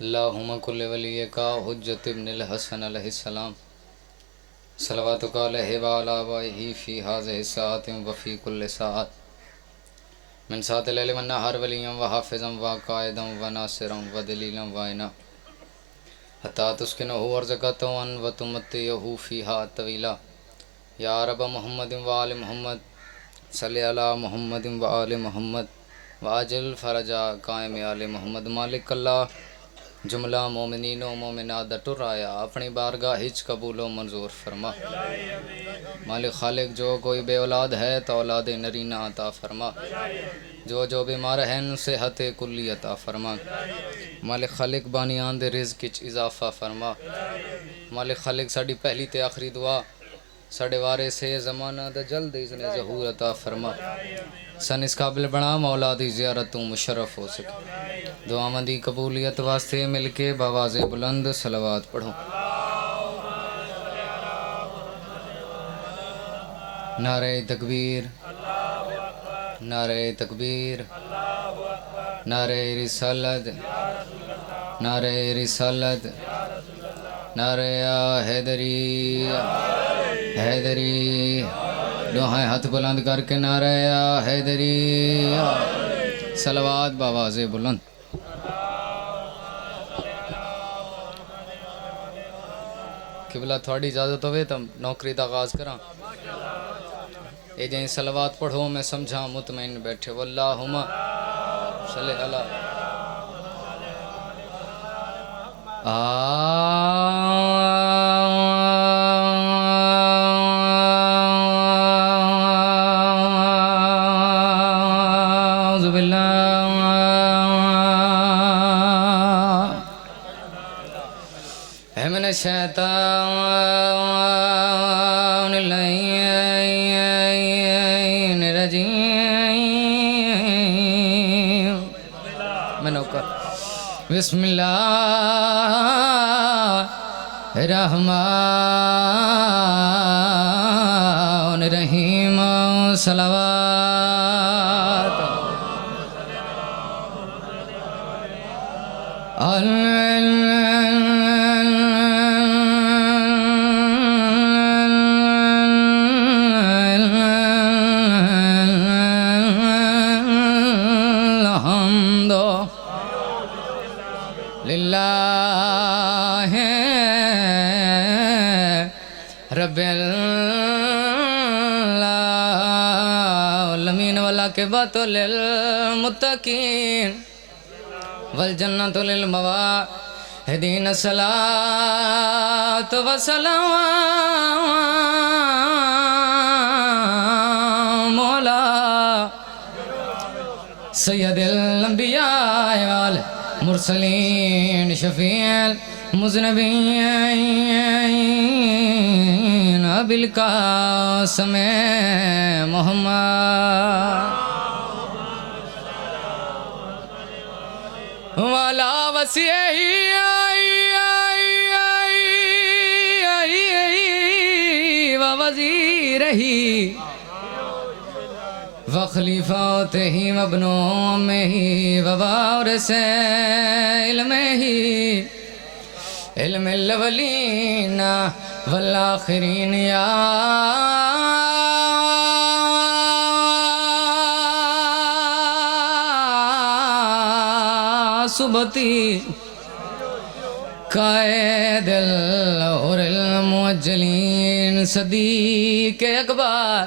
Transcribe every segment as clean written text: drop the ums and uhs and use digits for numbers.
अल्लाहुम्मा कुल्लि वलिय्यका हुज्जत इब्निल हसन अलैहिस्सलाम सलवातुका अलैहि व अला आबाइही फी हाज़िहि साअति व फी कुल्लि साअत मिन साअतिल लैलि वन नहार वलिय्यम व हाफ़िज़म व क़ाइदम व नासिरम व दलीलम व इना हत्ता तुस्किनहु अर्ज़क़तन व तुमत्तिअहु फ़ीहा तवीला या रब मुहम्मदिन व आलि मुहम्मद सल्लि अला मुहम्मदिन व आलि मुहम्मद व अजिल फ़रजा क़ाइम आलि मुहम्मद। मालिक अल्लाह जुमला मोमिनीन व मोमिनात टुराया अपनी बारगाह हिच कबूल व मंजूर फरमा। मालिक खालिक जो कोई बे औलाद है तो औलाद नरीना अता फरमा। जो बीमार हैं सेहत कुल्ली अता फरमा। मालिक खालिक बानियान दे रिज़्क़ विच इजाफा फरमा। मालिक खालिक साड़ी पहली ते आखिरी दुआ साढ़े वारे से ज़माना दा जल्द इज़्ने ज़हूर अता फरमा। सन इस काबिल बना मौला दी ज़ियारत तू मुशर्रफ हो सके। दुआवां दी कबूलियत वास्ते मिल के बावाज़े बुलंद सलवात पढ़ो। नारे तकबीर, नारे तकबीर, नारे रिसालत, नारे रिसालत, नारे हैदरी, हैदरी। दोहाएं हाथ बुलंद करके नारे हैदरी, सलवात बावाज़े बुलंद। किबला थोड़ी इजाज़त होवे तो नौकरी का आगाज़ करा। ये जैसे सलवात पढ़ो मैं समझा मुतमईन बैठे वल्लाहुम्मा सल्लि अला आऊज़ु बिल्लाहि मिनश शैतानिर रजीम। मैं नौकर बिस्मिल्लाहिर्रहमानिर्रहीम सलावत अलहम्दु लिल्लाहि रब्बिल आलमीन वल आक़िबतु लिल मुत्तक़ीन वल जन्नतु लिल मुवाहिदीन। सलात व सलाम अला सय्यदिल अंबिया वल मुरसलीन शफीअल मुज़नबीन अबिल कासिम मुहम्मद वाला वसीही व वज़ीरही व खलीफातिही व इब्नुही व वारिसे इल्मिही इल्मिल अव्वलीन वल आखिरीन या सुबती कायदिल हुरिल मुअज्जलीन सदीक़ अकबर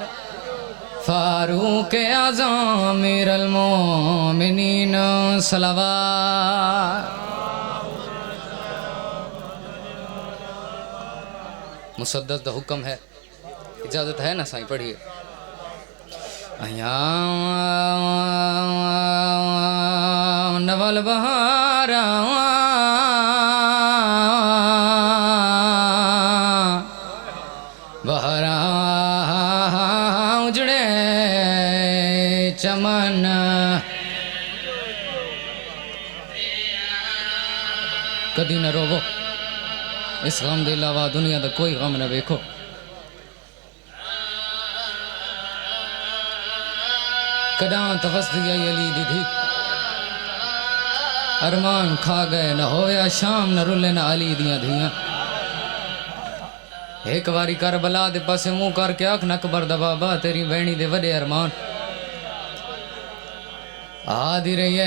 फारूक आज़म अमीरुल मोमिनीन सलावत। मुसद्दस दा हुक्म है, इजाज़त है ना साईं पढ़िए। नवल बहारा बहारा उजड़े चमन कदी न रोवो इस गम के अलावा दुनिया का कोई गम न वेखो। कदा तवस्दी अली दी थी अरमान खा गए न होया शाम न रुले न अली दियां धियां एक बारी करबला दे पासे मुंह करके आख न अकबर दा बाबा तेरी बहनी दे वडे अरमान आदि रही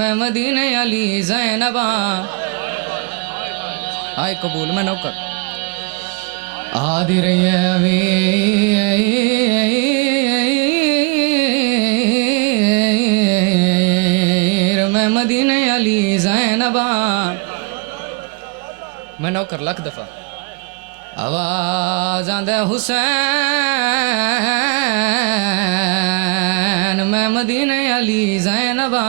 मैं मदीने अली ज़ैनबा आए कबूल में नौकर आदि रही मैं मदीने अली ज़ैनबा मैं नौकर लख दफा आवाज आंदे हुसैन मैं मदीने अली ज़ैनबा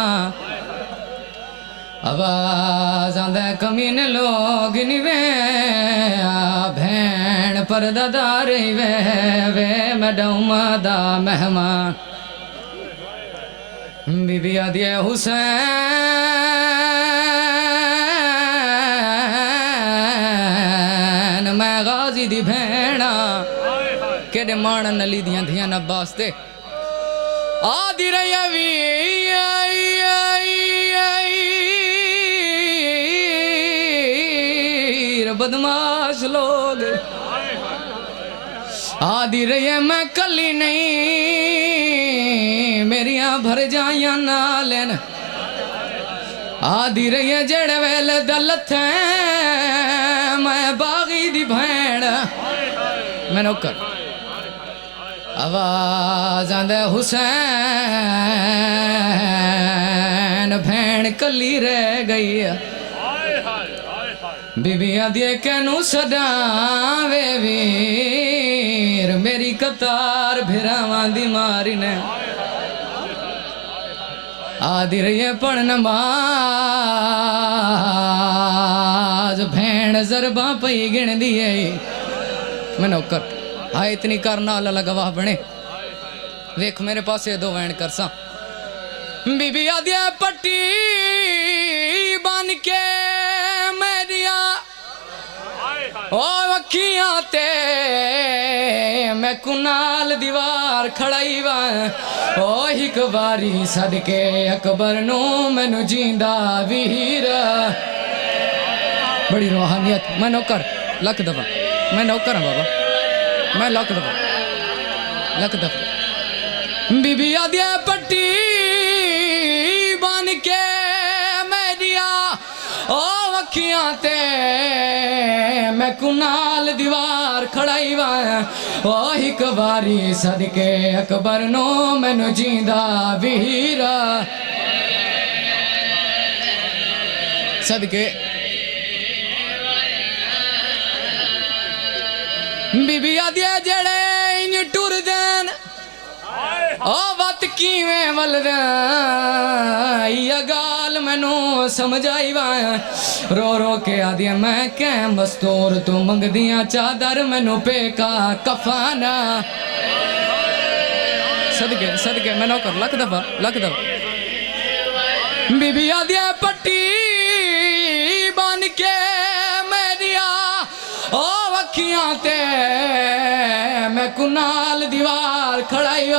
आवाज आंदे कमीने लोग निवे भैन पर दादार वे मैडम दा मेहमान बीबी आदि हुसैन मैं गाजी दी भैना केड़े मान नली दियां धियां नब्बास ते आदि रही बदमाश लोग आदि रही मैं कली नहीं मेरिया भर जाइया नालन आदि रही जेड़े वेले दलत मैं बागी दी भैन मैं नौकर आवाज आंदे हुसैन भैन कली रह गई बीबी आदि कैनू सदावे वीर मेरी कतार भिरावां दी मारी ने आदि रही पढ़ नमाज भैन जरबा पई गिन दिए मैं नौकर हाँ इतनी करना अल्लाह गवाह बने वेख मेरे पास दो वैन करसा बीबी आदि पट्टी बन के ओ अखियां ते मैं कुनाल दीवार खड़ाई वा ओ एक बारी सदके अकबर नू मैनू जींदा वीर बड़ी रूहानियत मैं नौकर लख दफा मैं नौकर हां बाबा मैं लख दफा बीबी आदि पट्टी बन के मेरिया ओ अखियां ते मैं कुनाल दीवार खड़ाई वा ओ एक बारी सदके अकबर नो मैनू जींदा वीर सदके बीबी आदि जेड़े इन टुर देन ओ वत किवें वलदा या गाल मैनू समझाई वा रो रो के आदि मैं कै मस्तूर तू मंगदियां चादर मैनू पेका कफाना सदके सदके मैं नौकर लख दफा बीबी आदि पट्टी बन के मेरिया ओ अखियां ते मैं कुनाल दीवार खड़ाई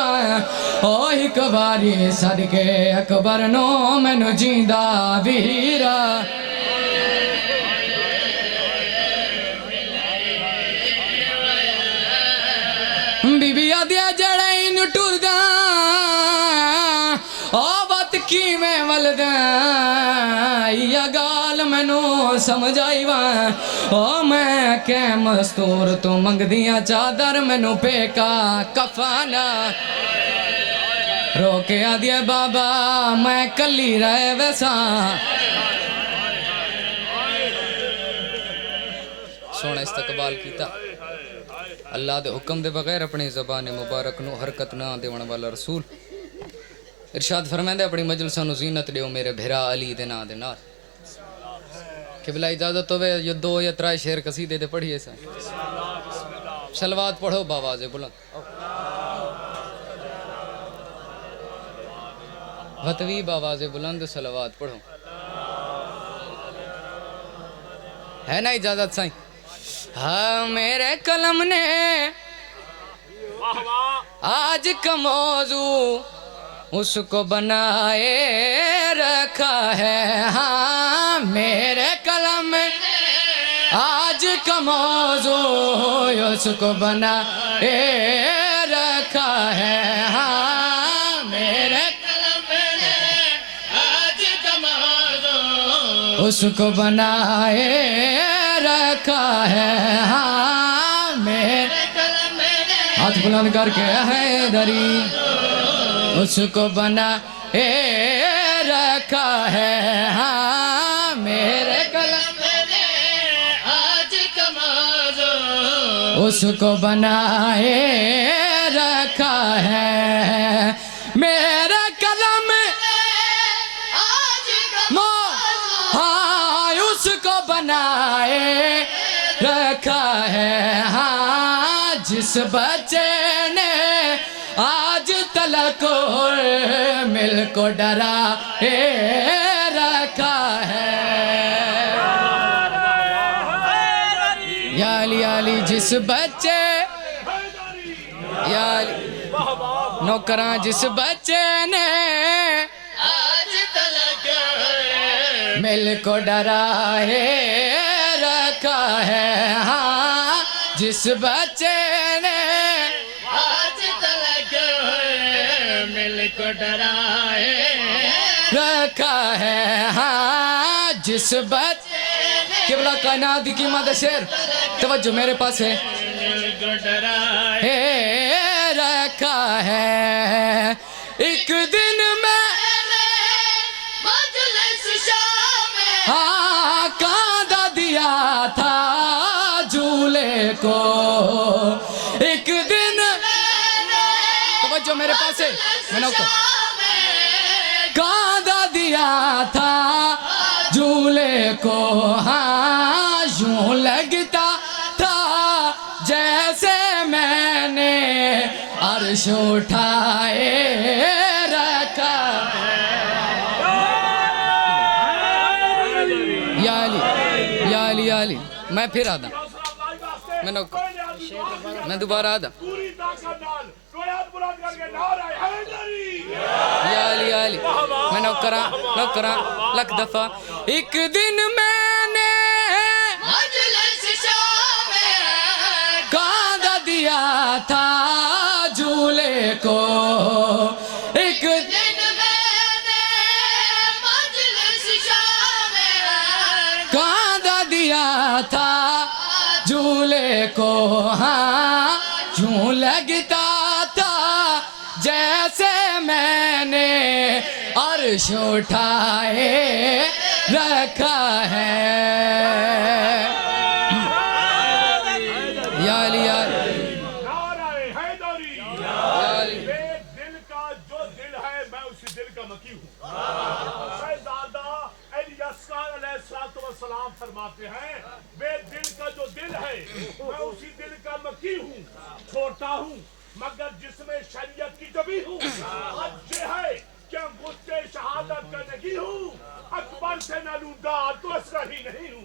ओ एक बारी सदके अकबर नो मैनू जींदा वीर बीबी आदि जड़े इन टुरदा ओ बत किवें वलदा या गाल मैनू समझाई वा ओ मैं कै मस्तूर तू मंगदियां चादर मैनू पेका कफाना रोके आदि बाबा मैं कली रह वैसा सोना इस्तकबाल कीता अल्लाह दे हुक्म दे बगैर अपनी ज़बान मुबारक नू हरकत ना देवन वाला रसूल इरशाद फरमांदे अपनी मजलिसां नू ज़ीनत दिओ मेरे भेरा अली दे नां दे नाल किबला इजाजत होवे यो दो या त्रै शेर कसीदे दे पढ़िए सा सलवात पढ़ो बावाज़े बुलंद वतवी बावाज़े बुलंद सलवात पढ़ो है ना इजाजत साईं हाँ मेरे कलम ने आज का मौजू उसको बनाए रखा है। हाँ मेरे कलम में आज का मौजू उसको बनाए रखा है। हाँ मेरे कलम में आज का मौजू उसको बनाए रखा है। हाँ मेरे कलम में हाथ बुलंद करके हैदरी उसको बना रखा है। हाँ मेरे कलम में आज का मौजू उसको बनाए रखा है। मेरे कलम में आज का मौजू हाँ उसको बनाए रखा है। हाँ जिस बच्चे ने आज तलक मिल को डरा रखा है। याली जिस बच्चे याली नौकरा जिस बच्चे ने आज तलक मिल को डरा रखा है। हाँ जिस बच्चे ने को डराए रखा है। हाँ जिस बच्चे किबला कायनात की मदद शेर तवज्जो मेरे पास है रखा है। एक दिन में हाँ कांदा दिया था झूले को। एक दिन तवज्जो मेरे पास है मैंने कांदा दिया था झूले को। हाँ यूं लगता था जैसे मैंने अर्श उठाए रखा। याली मैं फिर आदा मैं दोबारा आदा याली मैं नौकरा लख दफा। एक दिन मैंने कांदा दिया था झूले को। एक दिन मैंने कांदा दिया था झूले को। हाँ यूं लगता था जैसे मैंने अर्श उठाए रखा है। याली दिल का जो दिल है मैं उसी दिल का मकी हूँ। शहजादा अलैहिस्सलाम फरमाते हैं वे दिल का जो दिल है मैं उसी दिल का मकी हूँ। छोटा हूँ मगर जिसमें शरीयत की जबी हूँ। आज ये है कि मुझसे शहादत का नगी हूँ। अकबर से न लूदाद तो असगर ही नहीं हूँ।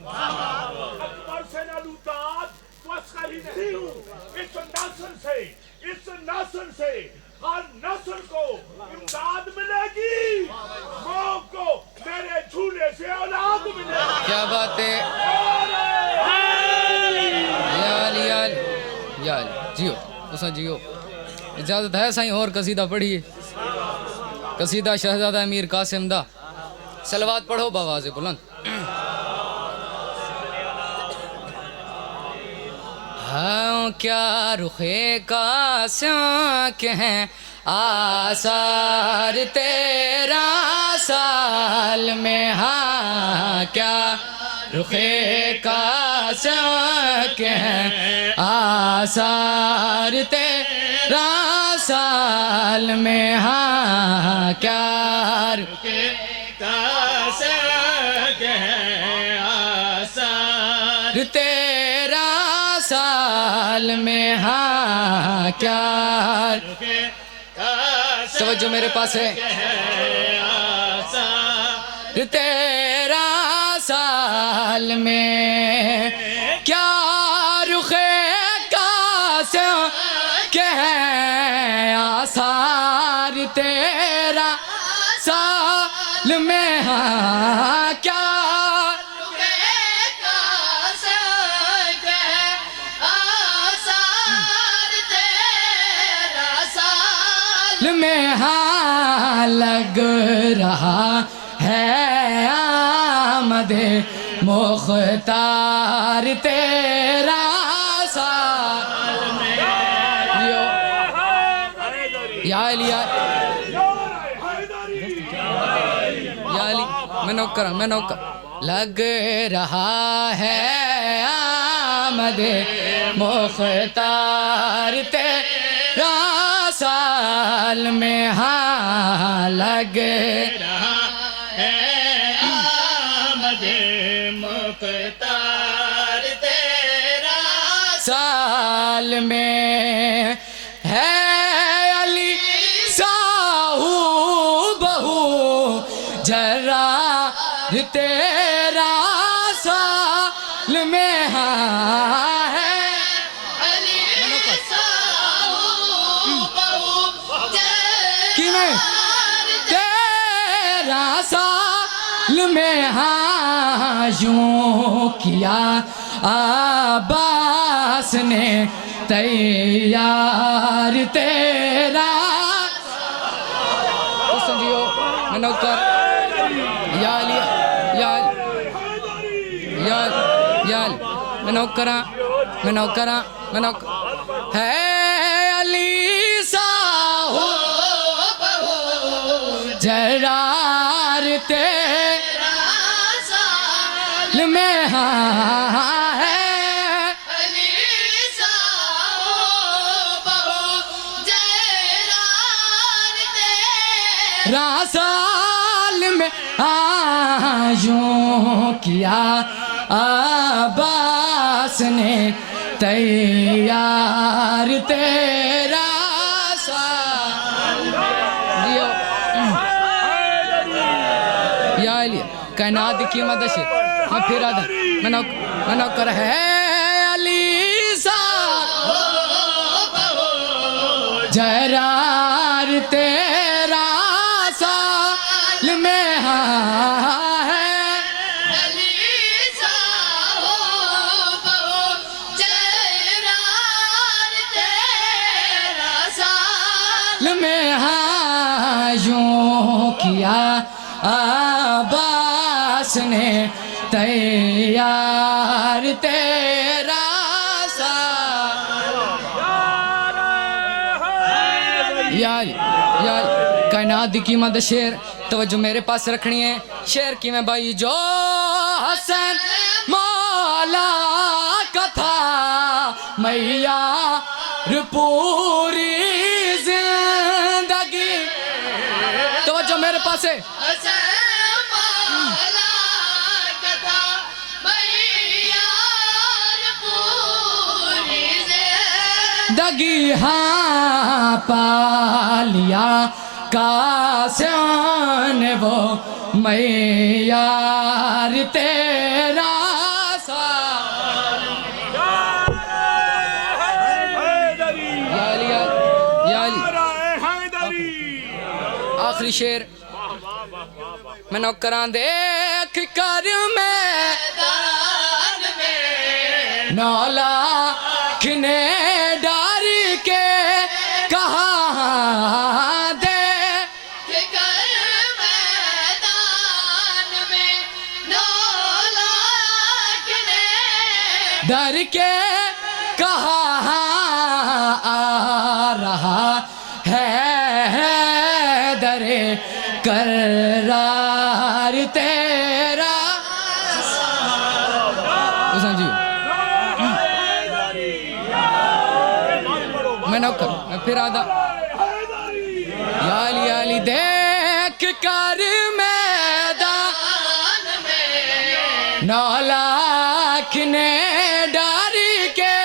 अकबर से न लूदाद तो असगर ही नहीं हूँ। इस नस्ल से हर नस्ल को इमदाद मिलेगी। मौत को मेरे झूले से औलाद मिलेगी। क्या बात है याली जियो उसा जियो। इजाजत है साईं और कसीदा पढ़िए। कसीदा शहजादा अमीर कासिम दा सलवात पढ़ो बावाज़े बुलंद। हाँ क्या रुखे कासिम के हैं आसार तेरा साल में। हाँ क्या रुखे कासिम के हैं आसार तेरा साल में। हाँ क्या रुखे कासिम के हैं आसार तेरा साल में। हाँ क्या तवज्जो मेरे पास है तेरा साल में। क्या रुखे कासिम के हैं तेरा साल में हाँ क्या में हाँ लग रहा है आमदे मुख्तार तेरा साल में या अली मैं नौकर लग रहा है आमदे मुख्तार तेरा साल में हाँ लग रहा है आमदे मुख्तार तेरा साल में है अली साहू बहू जरा तेरा साल में हाँ है तेरा साल में हाँ यूं किया अब्बास ने तैयार तेरा तो समझियो मैं नौकर या मैं नौकर है अली साहू जरार तेरा साल में हाँ है अली साहू बहू जरार तेरा साल में हाँ यूं किया अब्बास ने तैयार तेरा कायनात की मदद से मैं फिर आदा मैं नौकर है अली जरार तेरा साल में हाँ है अली जरार तेरा साल में हाँ यूं किया अब्बास ने तैयार तेरा यार कायनात की मदद शेर तवज्जो मेरे पास रखनी है शेर की मैं भाई जो हसन मौला कथा मैया पूरी जिंदगी तवज्जो मेरे पास है दगी हाँ पालिया कास्यान वो मैयार तेरा साल आखिरी शेर मैं नौकरां देख कर मैदान में नौला खिने डार के कहा दे मैदान में नौला खिने डर के कहा आ रहा है दरे करार तेरा जी मैं नौकर मैं फिर आदा याली देख कर मैदान में नौला खिने डार के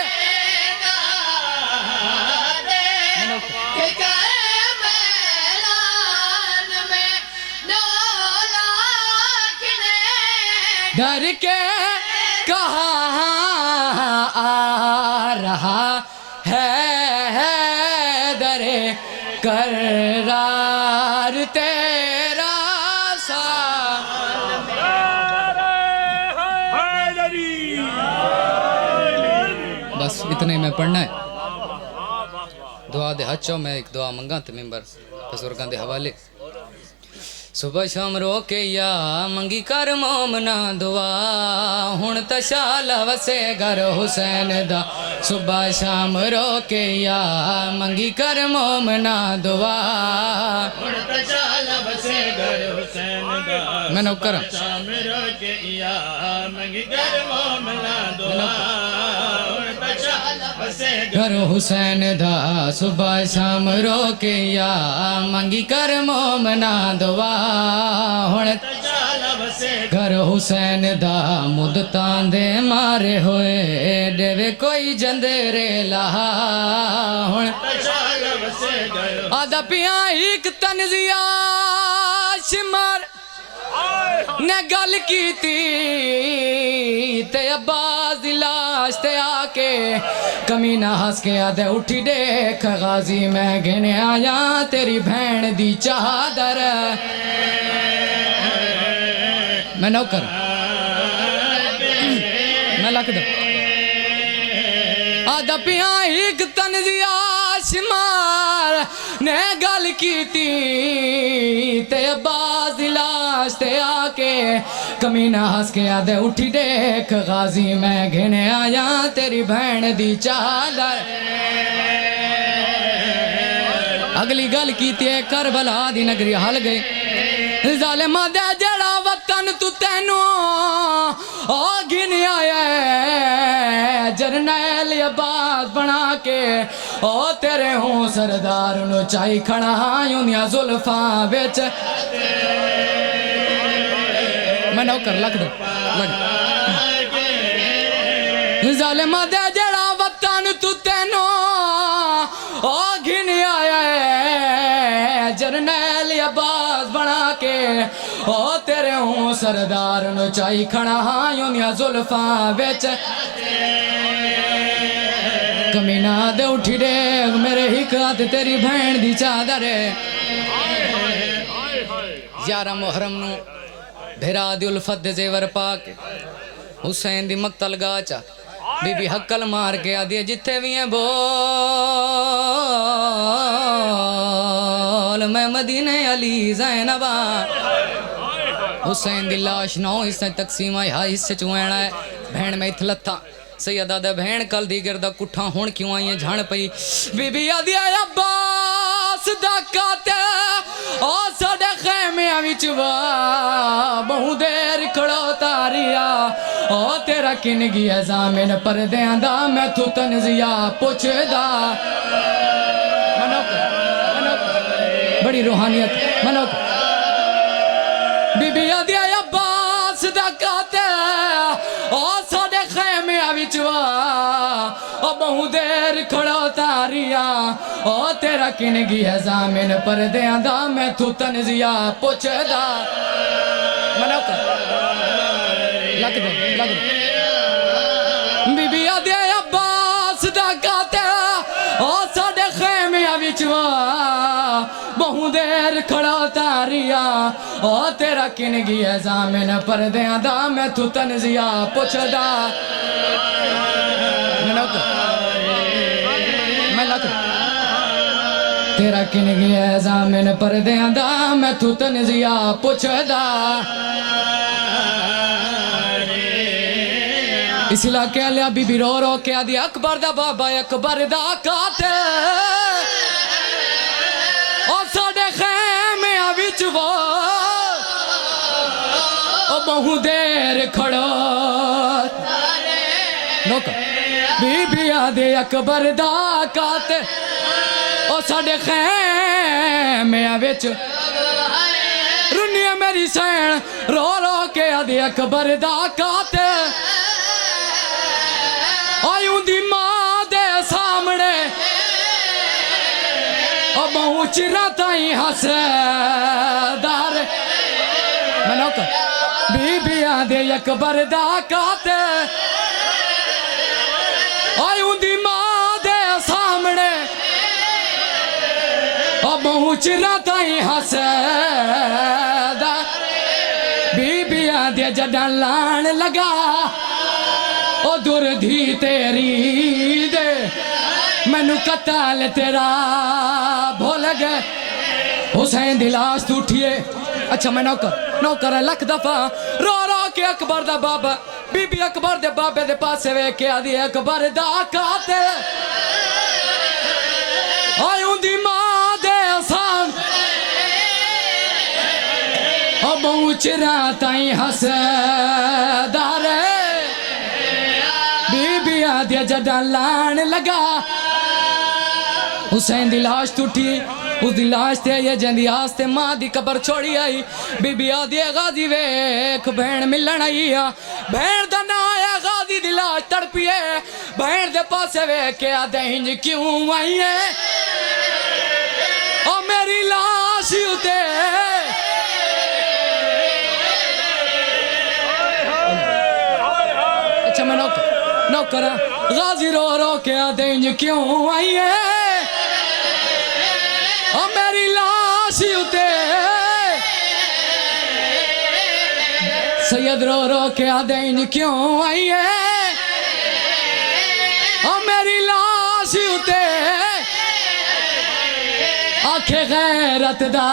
डर के कहा आ रहा है दरे करार इतने में पढ़ना है दुआ दे हचो मैं एक दुआ मंगा ते मेंबर बुजुर्गां दे हवाले सुबह शाम रो के या मंगी कर मोमना दुआ हुण तशाल वसे घर हुसैन दा सुबह शाम रो के या मंगी कर मोमना दुआ हुण तशाल वसे घर हुसैन दा मैं नौकर शाम रो के या मंगी कर मोमना दुआ हुण तशाल वसे घर हुसैन दा सुबह शाम रो के या मंगी कर मोमना दुआ हुण तशाल वसे घर हुसैन दा मुदतां दे मारे होए देवे कोई जंदेरे लहा हुण तशाल वसे घर आदा पिया एक तनजिया शिमर ने गल कीती ते अब्बास दी लाश ते आके कमीना हंस के आदे उठी देख गाजी मैं गिने आया तेरी भैन दी चादर मैं नौकर मैं लख दो आदा पिया एक तनजिया शिमार ने गल कीती ते अब्बास दी लाश ते आके कमीना हंस के आदे उठी देख गाजी मैं घिने आया तेरी भैन दी चादर अगली गल कीती है करबला दी नगरी हल गए जालिमा दे जड़ा वतन तू तेनू ओ घिन आया जरनैल अब्बास बना के ओ तेरे हूँ सरदार नु चाई खड़ा उन्दियां जुल्फा विच मैं नौकर लख दो जालिमा दे जड़ा वतन तू तेनू ओ घिन आया जरनैल अब्बास बना के ओ तेरे हूँ सरदार नु चाई खड़ा उन्दियां जुल्फा विच कमीना दे उठी दे मेरे हिक हाथ तेरी भैन दी चादर यारा मुहर्रम नु भेरा दी उल्फत दे जेवर पाक हुसैन दी मक्तल गाचा बीबी हक्कल मार के आदि जिथे भी है बोल मैं मदीने अली ज़ैनबा हुसैन दी लाश नौ हिस्से तकसीम आई हा हिस्से चुएना है भैन में इत लत्था सैयदा दे भैन कल दी गिरदा कुठा हुण क्यों आई झण पई बीबी आदि अब्बास दा काते ओ साडे खेमे विच वा बहु देर खड़ोता रिया ओ तेरा किन गया जामिन परदेआं दा मैं तू तनजिया पुछदा मनोक बड़ी रूहानियत मनोक बीबी आदि अब्बास दा काते ओ साडे खेमे विच वा ओ बहु देर खड़ोता रिया ओ तेरा किन गया जामिन परदेआं दा मैं तू तनजिया पुछदा मनोक लग दो बीबी आदि अब्बास दा काते ओ साडे खेमे विच वा बहु देर खड़ोता रिया ओ तेरा किन गया जामिन परदेआं दा मैं तू तनजिया पुछदा मैं लग तेरा किन गया जामिन परदेआं दा मैं तू तनजिया पुछदा इस इलाके लिया बीबी रो रो के आदि अकबर दा बाबा अकबर दा काते ओ साडे खेमे विच वो ओ बहु देर खड़ो नौकर बीबी आदि अकबर दा काते ओ साडे खेमे विच रुनिया मेरी सैन रो रो के आदि अकबर दा काते आयूं दी मां दे सामने ओ बहु चिरा ताई हसदार मनोकर बीबिया दे अकबर दा काते आयूं दी मां दे सामने ओ बहु चिरा ताई हसदार बीबिया दे जडा लान लगा ओ दुर्धी तेरी दे मैनू कतल तेरा भूल गए हुसैन दी लाश तू उठिए अच्छा मैं नौकर लख दफा रो रो के अकबर दा बाबा बीबी अकबर दे बाबे दे पासे वेख के आदि अकबर दा कातिल आय उंदी मां दे आसान ओ बहु चिरा ताई हसदार बीबी आदि जदा लान लगा हुसैन दी लाश टूटी उसदी लाश ते आई जंदी आस्ते मां दी कबर छोड़ी आई बीबी आदि गाजी वेख बहन मिलन आई बहन दा ना आया गाजी दी लाश तड़पिए बहन दे पासे वेख के आदे इंज क्यों आई है ओ मेरी लाश उते अच्छा मैं नौकर गाजी रो रो के आदे इंज क्यों आई है ओ मेरी लाश उते सैयद रो रो के आदे इंज क्यों आई है ओ मेरी लाश उते आखे गैरत दा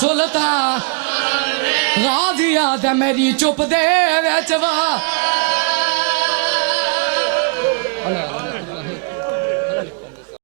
सुल्तान गाजी आदे मेरी चुप दे विच वा